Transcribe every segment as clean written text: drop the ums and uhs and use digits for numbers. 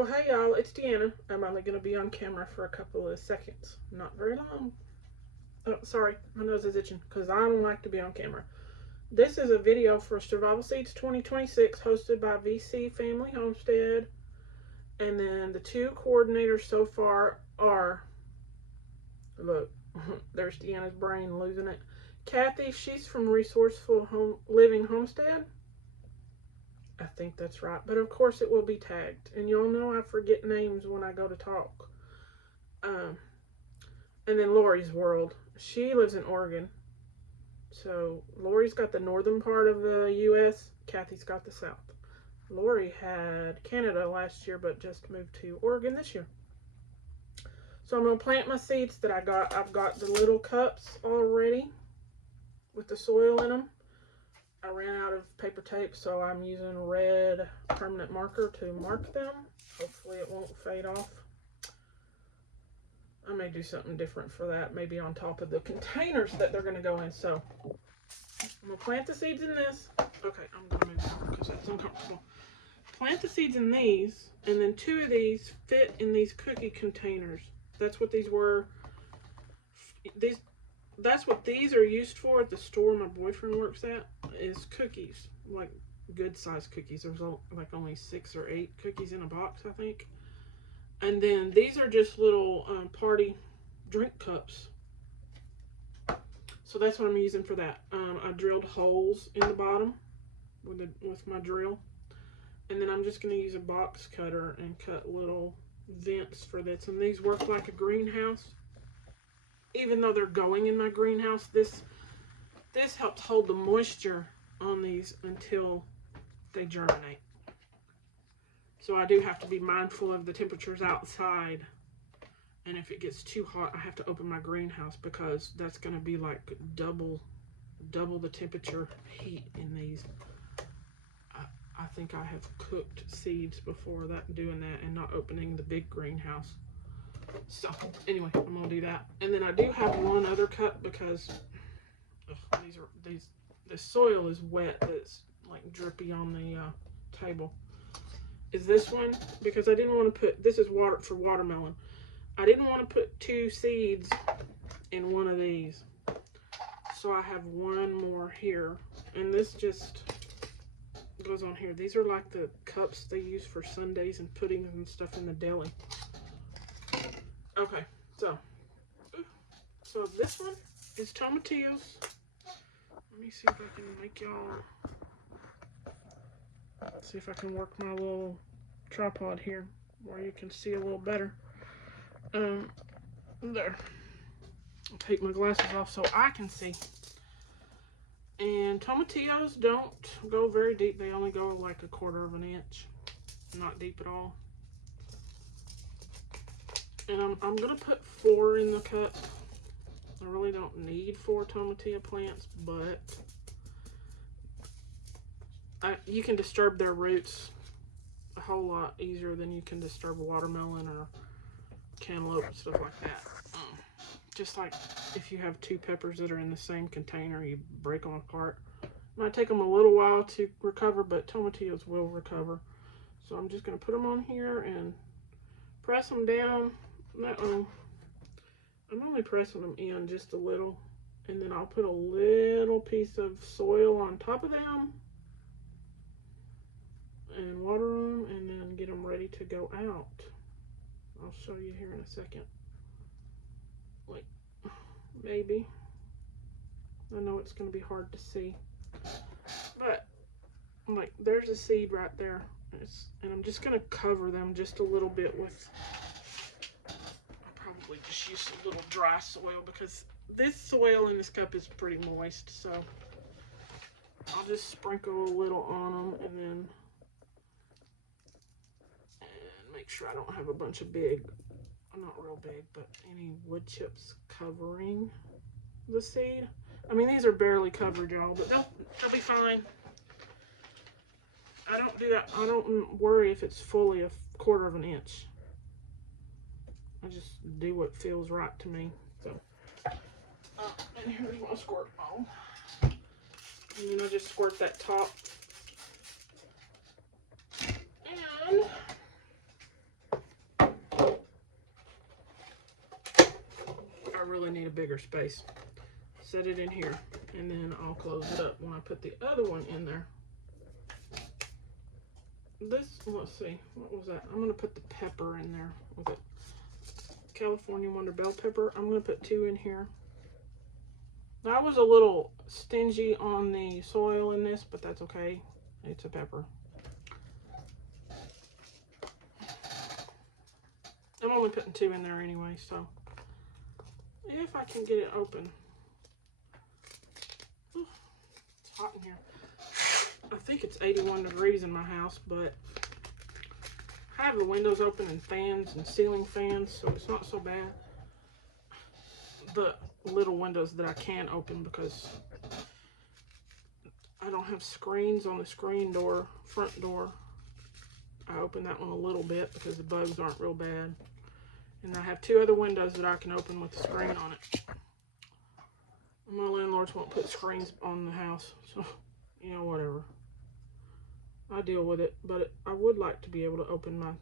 Well, hey y'all, it's Deanna. I'm only going to be on camera for a couple of seconds. Not very long. Oh, sorry, my nose is itching because I don't like to be on camera. This is a video for Survival Seeds 2026 hosted by VC Family Homestead. And then the two coordinators so far are, look, there's Deanna's brain losing it. Kathy, she's from Resourceful Living Homestead. I think that's right. But of course it will be tagged. And you'll know I forget names when I go to talk. Um, and then Lori's World. She lives in Oregon. So Lori's got the northern part of the U.S. Kathy's got the south. Lori had Canada last year, but just moved to Oregon this year. So I'm going to plant my seeds that I got. I've got the little cups already with the soil in them. I ran out of paper tape, so I'm using red permanent marker to mark them. Hopefully it won't fade off. I may do something different for that, maybe on top of the containers that they're going to go in. So I'm going to plant the seeds in this. Okay, I'm going to move that because that's uncomfortable. Plant the seeds in these, and then two of these fit in these cookie containers. That's what these were. That's what these are used for at the store my boyfriend works at, is cookies, like good sized cookies. There's like only 6 or 8 cookies in a box, I think. And then these are just little party drink cups. So that's what I'm using for that. I drilled holes in the bottom with my drill. And then I'm just going to use a box cutter and cut little vents for this. And these work like a greenhouse. Even though they're going in my greenhouse, this helps hold the moisture on these until they germinate. So I do have to be mindful of the temperatures outside. And if it gets too hot, I have to open my greenhouse because that's going to be like double the temperature heat in these. I think I have cooked seeds before doing that and not opening the big greenhouse. So anyway, I'm gonna do that. And then I do have one other cup because this soil is wet. That's like drippy on the table. Is this one, because I didn't want to put, this is water for watermelon. I didn't want to put 2 seeds in one of these. So I have one more here. And this just goes on here. These are like the cups they use for sundaes and puddings and stuff in the deli. Okay, so this one is tomatillos. Let me see if I can make y'all, see if I can work my little tripod here where you can see a little better. There. I'll take my glasses off so I can see. And tomatillos don't go very deep. They only go like 1/4 of an inch. Not deep at all. And I'm going to put 4 in the cup. I really don't need 4 tomatillo plants, but you can disturb their roots a whole lot easier than you can disturb a watermelon or cantaloupe and stuff like that. Just like if you have 2 peppers that are in the same container, you break them apart. It might take them a little while to recover, but tomatillos will recover. So I'm just going to put them on here and press them down. I'm only pressing them in just a little, and then I'll put a little piece of soil on top of them and water them, and then get them ready to go out. I'll show you here in a second. Like, maybe. I know it's going to be hard to see, but like, there's a seed right there, and I'm just going to cover them just a little bit with, just use a little dry soil because this soil in this cup is pretty moist, so I'll just sprinkle a little on them and make sure I don't have a bunch of big, not real big, but any wood chips covering the seed. I mean, these are barely covered, y'all, but they'll be fine. I don't do that. I don't worry if it's fully 1/4 of an inch. I just do what feels right to me. So, and here's my squirt bottle. And then I just squirt that top. And really need a bigger space. Set it in here, and then I'll close it up when I put the other one in there. This, let's see, what was that? I'm going to put the pepper in there with it. California Wonder Bell Pepper. I'm going to put 2 in here. I was a little stingy on the soil in this, but that's okay. It's a pepper. I'm only putting 2 in there anyway, so if I can get it open. It's hot in here. I think it's 81 degrees in my house, but I have the windows open and fans and ceiling fans, so it's not so bad. The little windows that I can open because I don't have screens on the screen door, front door. I open that one a little bit because the bugs aren't real bad. And I have 2 other windows that I can open with the screen on it. My landlords won't put screens on the house, so, you know, whatever. I deal with it, but I would like to be able to open my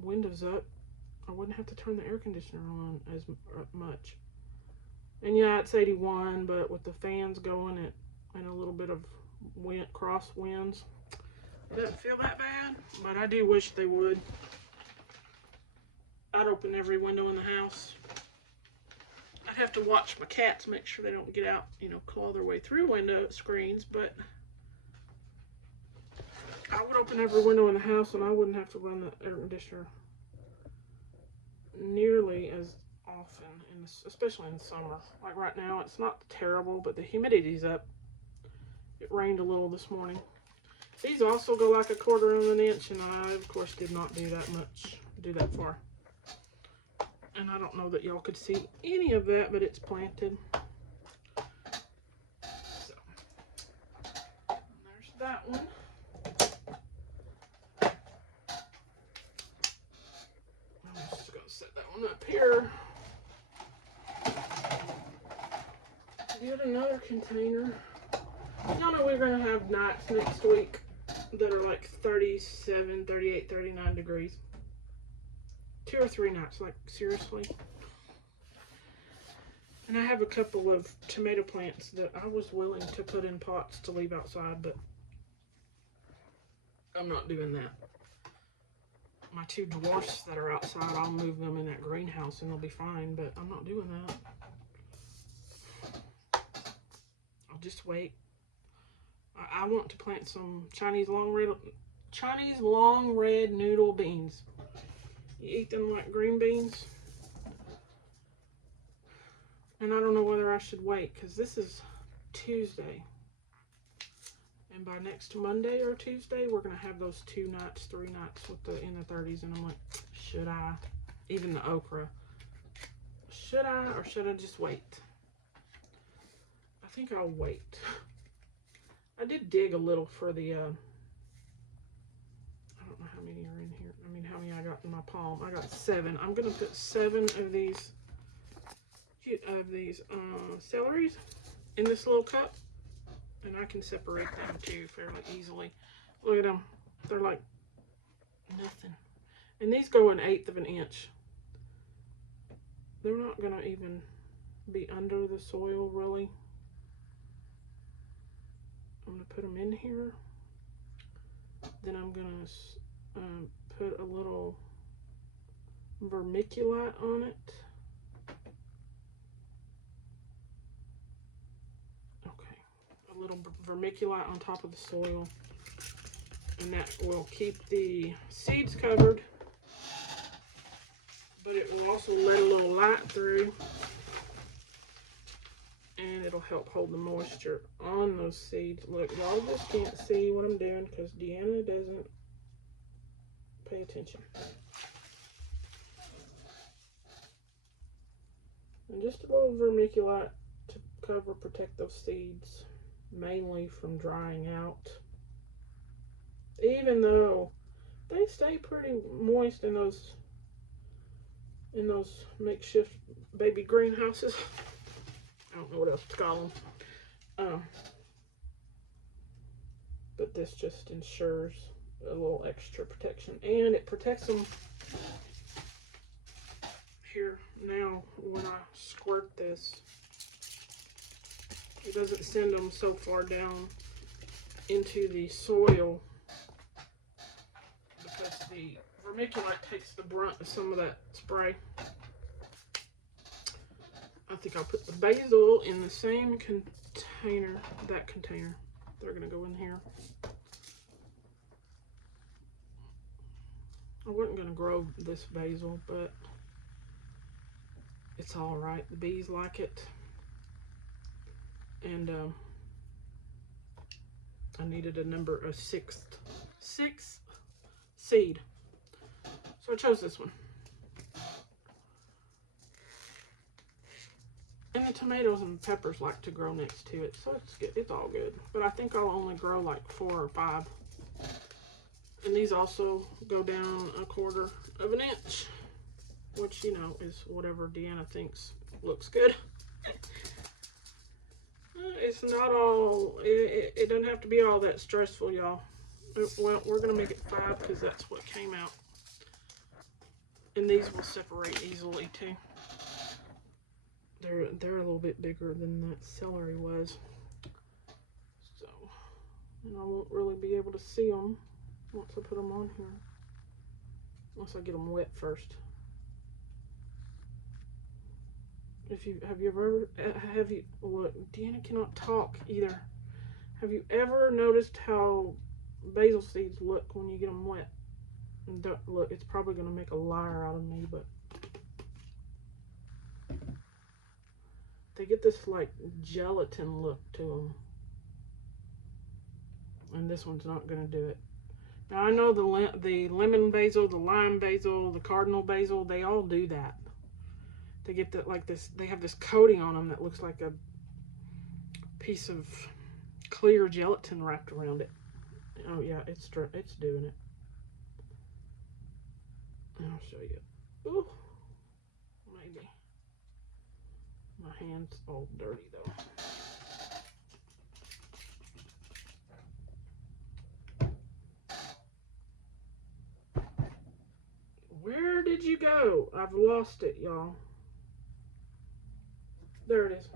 windows up. I wouldn't have to turn the air conditioner on as much. And yeah, it's 81, but with the fans going and a little bit of wind, cross winds, it doesn't feel that bad, but I do wish they would. I'd open every window in the house. I'd have to watch my cats, make sure they don't get out, you know, claw their way through window screens, but I would open every window in the house and I wouldn't have to run the air conditioner nearly as often, especially in the summer. Like right now, it's not terrible, but the humidity's up. It rained a little this morning. These also go like 1/4 of an inch, and I, of course, did not do that far. And I don't know that y'all could see any of that, but it's planted. So, there's that one. I'm just going to set that one up here. Get another container. Y'all know we're going to have nights next week that are like 37, 38, 39 degrees. 2 or 3 nights, like seriously. And I have a couple of tomato plants that I was willing to put in pots to leave outside, but I'm not doing that. My 2 dwarfs that are outside, I'll move them in that greenhouse and they'll be fine, but I'm not doing that. I'll just wait. I want to plant some Chinese long red noodle beans. You eat them like green beans. And I don't know whether I should wait, because this is Tuesday. And by next Monday or Tuesday, we're going to have those 2 nights, 3 nights in the 30s. And I'm like, should I? Even the okra. Should I, or should I just wait? I think I'll wait. I did dig a little for the, I don't know how many are in here. I mean, how many I got in my palm. I got 7. I'm going to put 7 of these celeries in this little cup. And I can separate them too fairly easily. Look at them. They're like nothing. And these go 1/8 of an inch. They're not going to even be under the soil really. I'm going to put them in here. Then I'm going to put a little vermiculite on it. Okay, a little vermiculite on top of the soil. And that will keep the seeds covered. But it will also let a little light through. And it'll help hold the moisture on those seeds. Look, y'all just can't see what I'm doing because Deanna doesn't pay attention. And just a little vermiculite to protect those seeds, mainly from drying out. Even though they stay pretty moist in those makeshift baby greenhouses. I don't know what else to call them. But this just ensures a little extra protection. And it protects them. Here, now when I squirt this, it doesn't send them so far down into the soil because the vermiculite takes the brunt of some of that spray. I think I'll put the basil in the same container, that container. They're gonna go in here. I wasn't gonna grow this basil, but it's all right. The bees like it, and I needed a sixth seed, so I chose this one. And the tomatoes and peppers like to grow next to it, so it's good. It's all good. But I think I'll only grow like 4 or 5. And these also go down 1/4 of an inch, which, you know, is whatever Deanna thinks looks good. It's not all, it doesn't have to be all that stressful, y'all. Well, we're going to make it 5 because that's what came out. And these will separate easily too. They're a little bit bigger than that celery was. So, and I won't really be able to see them once I put them on here. Once I get them wet first. Look, Deanna cannot talk either. Have you ever noticed how basil seeds look when you get them wet? And look, it's probably going to make a liar out of me, but they get this like gelatin look to them. And this one's not going to do it. Now I know the lemon basil, the lime basil, the cardinal basil, they all do that. They get that like this, they have this coating on them that looks like a piece of clear gelatin wrapped around it. Oh yeah, it's doing it. I'll show you. Ooh, maybe. My hand's all dirty though. Where did you go? I've lost it, y'all. There it is.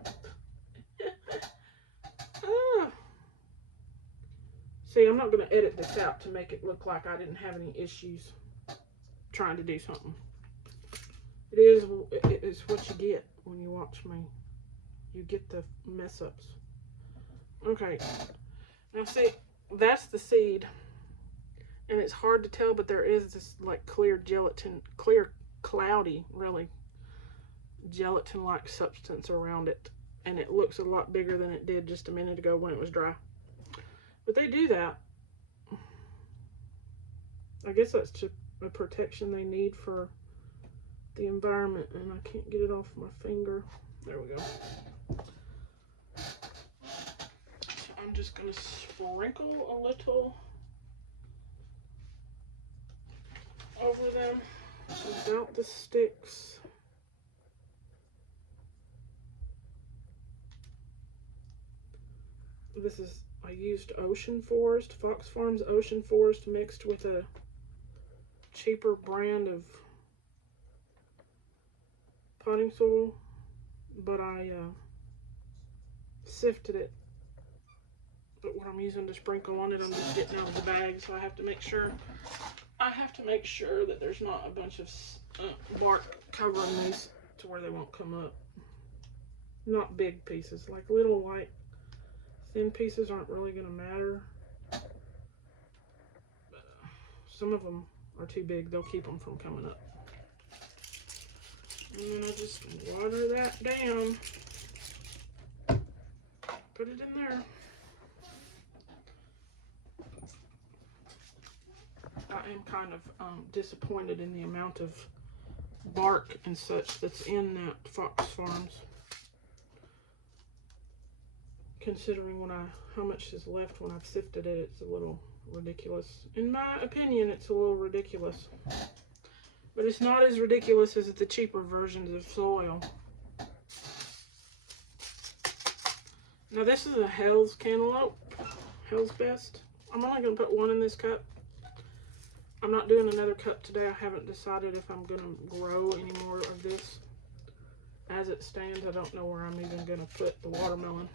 Ah. See, I'm not going to edit this out to make it look like I didn't have any issues trying to do something. It's what you get when you watch me. You get the mess ups. Okay. Now see, that's the seed. And it's hard to tell, but there is this like clear gelatin, clear, cloudy, really, gelatin-like substance around it. And it looks a lot bigger than it did just a minute ago when it was dry. But they do that. I guess that's just a protection they need for the environment. And I can't get it off my finger. There we go. So I'm just going to sprinkle a little over them without the sticks. I used Ocean Forest, Fox Farms Ocean Forest mixed with a cheaper brand of potting soil, but I sifted it. But what I'm using to sprinkle on it, I'm just getting out of the bag, so I have to make sure that there's not a bunch of bark covering these to where they won't come up. Not big pieces, like little white thin pieces aren't really going to matter. But, some of them are too big, they'll keep them from coming up. And then I just water that down. Put it in there. I am kind of disappointed in the amount of bark and such that's in that Fox Farms. Considering how much is left when I've sifted it, it's a little ridiculous. In my opinion, it's a little ridiculous. But it's not as ridiculous as the cheaper versions of soil. Now this is a Hell's Cantaloupe, Hell's Best. I'm only going to put 1 in this cup. I'm not doing another cup today. I haven't decided if I'm going to grow any more of this. as it stands, I don't know where I'm even going to put the watermelon.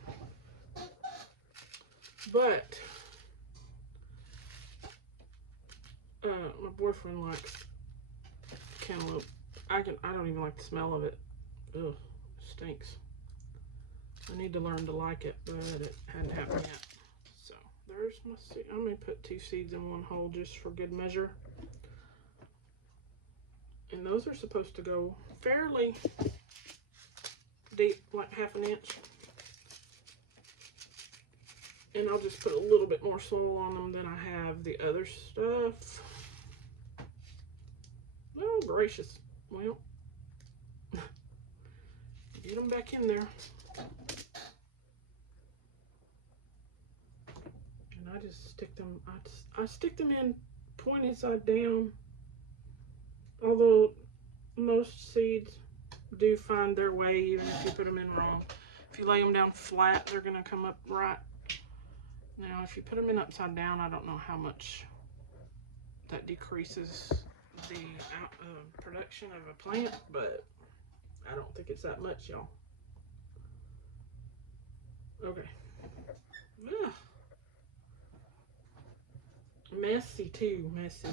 But my boyfriend likes cantaloupe. I don't even like the smell of it. Ugh, it stinks. I need to learn to like it, but it hadn't happened yet. So there's my seed. I'm going to put 2 seeds in one hole just for good measure. And those are supposed to go fairly deep, like 1/2 inch. And I'll just put a little bit more soil on them than I have the other stuff. Oh, gracious. Well, get them back in there. And I just stick them, I stick them in pointed side down. Although most seeds do find their way even if you put them in wrong. If you lay them down flat, they're going to come up right. Now, if you put them in upside down, I don't know how much that decreases the production of a plant, but I don't think it's that much, y'all. Okay. Ugh. Messy too, messy.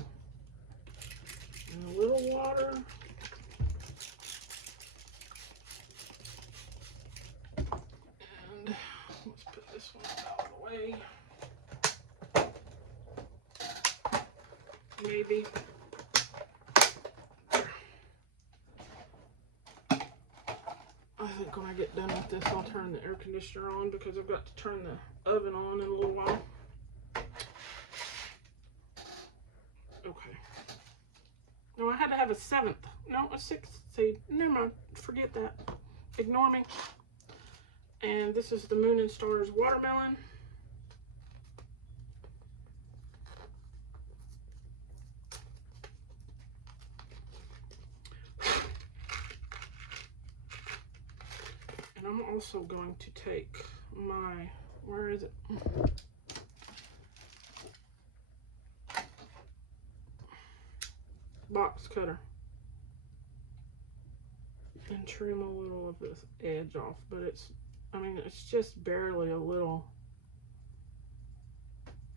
And a little water. And let's put this one out of the way. Maybe. I think when I get done with this, I'll turn the air conditioner on because I've got to turn the oven on in a little while. Okay. No, I had to have a 7th. No, a 6th seed. Never mind. Forget that. Ignore me. And this is the Moon and Stars watermelon. And I'm also going to take my, where is it? Box cutter. And trim a little of this edge off. But it's, I mean, it's just barely a little.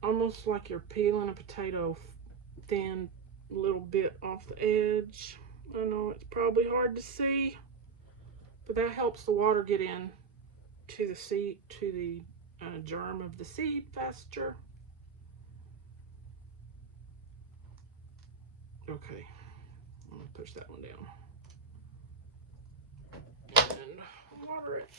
Almost like you're peeling a potato thin little bit off the edge. I know it's probably hard to see, but that helps the water get in to the seed, to the germ of the seed faster. Okay, I'm gonna push that one down and water it.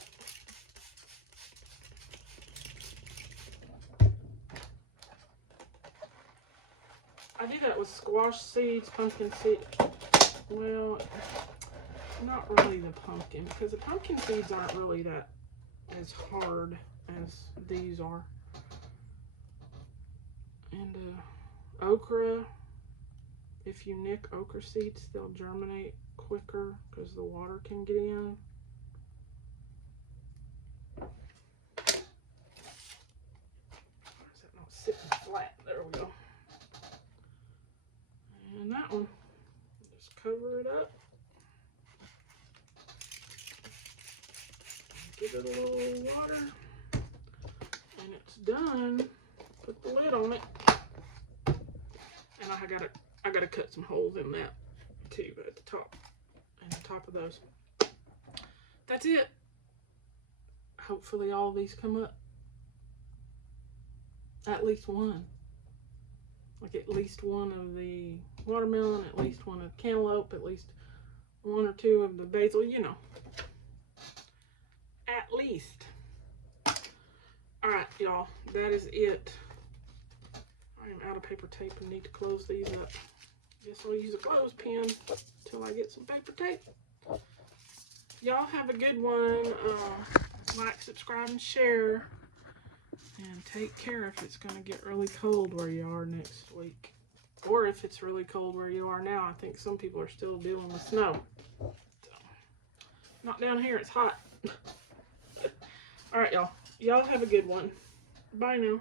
I do that with squash seeds, pumpkin seeds. Well, not really the pumpkin, because the pumpkin seeds aren't really that as hard as these are. And okra, if you nick okra seeds, they'll germinate quicker because the water can get in. Why is that not sitting flat? There we go. And that one, just cover it up. Give it a little water. And it's done. Put the lid on it. And I gotta cut some holes in that too, at the top. And the top of those. That's it. Hopefully all of these come up. At least one. Like at least one of the watermelon, at least one of the cantaloupe, at least 1 or 2 of the basil, you know. At least. Alright, y'all. That is it. I am out of paper tape and need to close these up. Guess I'll use a clothespin until I get some paper tape. Y'all have a good one. Like, subscribe, and share. And take care if it's going to get really cold where you are next week. Or if it's really cold where you are now. I think some people are still dealing with snow. So, not down here, it's hot. Alright, y'all. Y'all have a good one. Bye now.